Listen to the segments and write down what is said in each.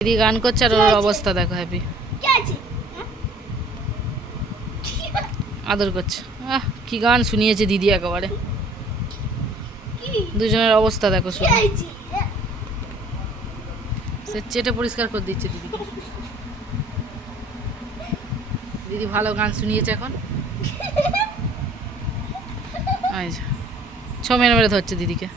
দিদি গান করছে আর ওর অবস্থা দেখো হ্যাপি হ্যাঁ? আদর করছে। আহ কি গান শুনিয়েছে দিদি একেবারে। দুজনের অবস্থা দেখো হয়েছে? সে চেটে পরিষ্কার করে দিচ্ছে দিদিকে দিদি ভালো গান শুনিয়েছে এখন। যে। ছ মেরে মেরে ধরছে দিদিকে।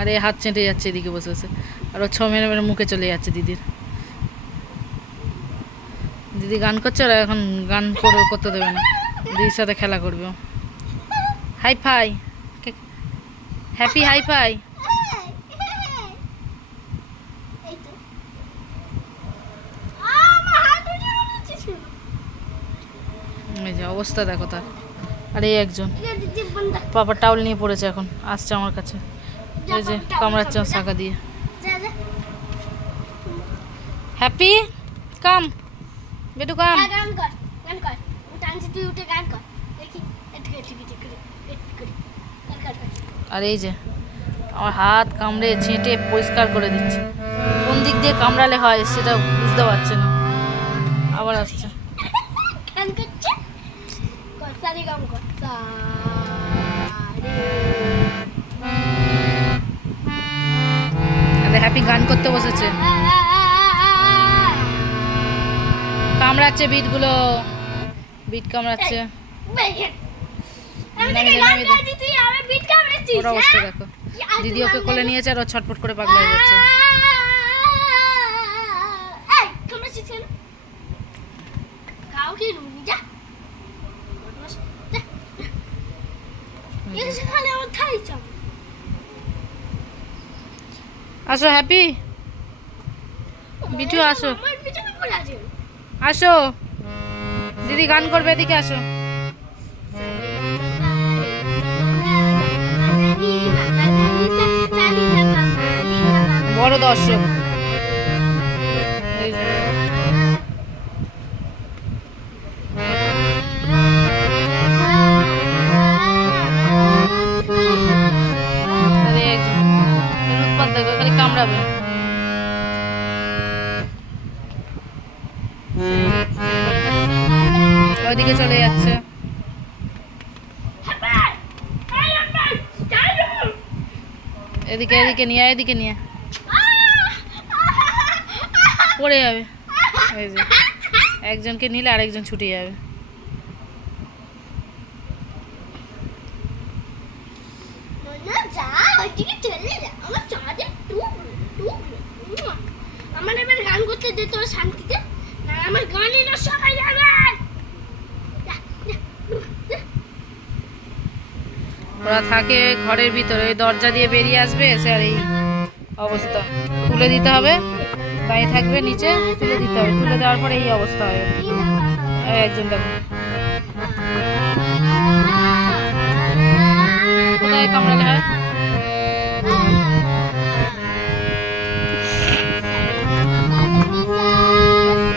আর এ হাত চেটে যাচ্ছে এদিকে বসে বসে। আর ও ছ মেরে মেরে মুখে চলে যাচ্ছে দিদির। দিদি গান করছে আর এখন গান করে করতে দেবে না। দিদির সাথে খেলা করবে hi fi happy hi fi এই এই অবস্থা দেখো তার। আর এই একজন পাপা টাউল নিয়ে পড়েছে এখন আসছে আমার কাছে। এই যে কামড়াচ্ছে আমার শাখা দিয়ে। হ্যাপি? কাম। বেটু কাম। হ্যাঁ, গান কর গান কর। টানছি তুই উঠে গান কর। দেখি এটকে এটকে এটকে এটকে গান কর গান কর। আর এই যে আমার হাত কামড়ে ছেঁটে পরিষ্কার করে দিচ্ছে। কোন দিক দিয়ে কামড়ালে হয় সেটা বুঝতে পারছে না। আবার আসছে। গান করছে? কর সারি গান কর। হ্যাপি গান করতে বসেছে। কামড়াচ্ছে বিটগুলো বিট কামড়াচ্ছে। ওর অবস্থা হ্যাঁ? দেখো। দিদি ওকে কোলে নিয়েছে আর ও ছটফট করে পাগলা হয়ে যাচ্ছে। আমার থাই চাপ। আসো হ্যাপি বিটু, আসো। আসো। দিদি গান করবে এদিকে আসো। বড় দর্শক। ওইদিকে চলে যাচ্ছে। এদিকে এদিকে নিয়ে এদিকে নিয়ে। পড়ে যাবে। একজনকে নিলে আরেকজন ছুটে যাবে। আমার এবার গান করতে দে, তোর শান্তিতে। ওরা থাকে ঘরের ভিতরে, ওই দরজা দিয়ে বেরিয়ে আসবে, এসে আর এই অবস্থা। তুলে দিতে হবে, দাঁড়িয়ে থাকবে নিচে, তুলে দিতে হবে। তুলে দেওয়ার পরে এই অবস্থা হয় একজন দেখো। কোথায় কামড়ালে?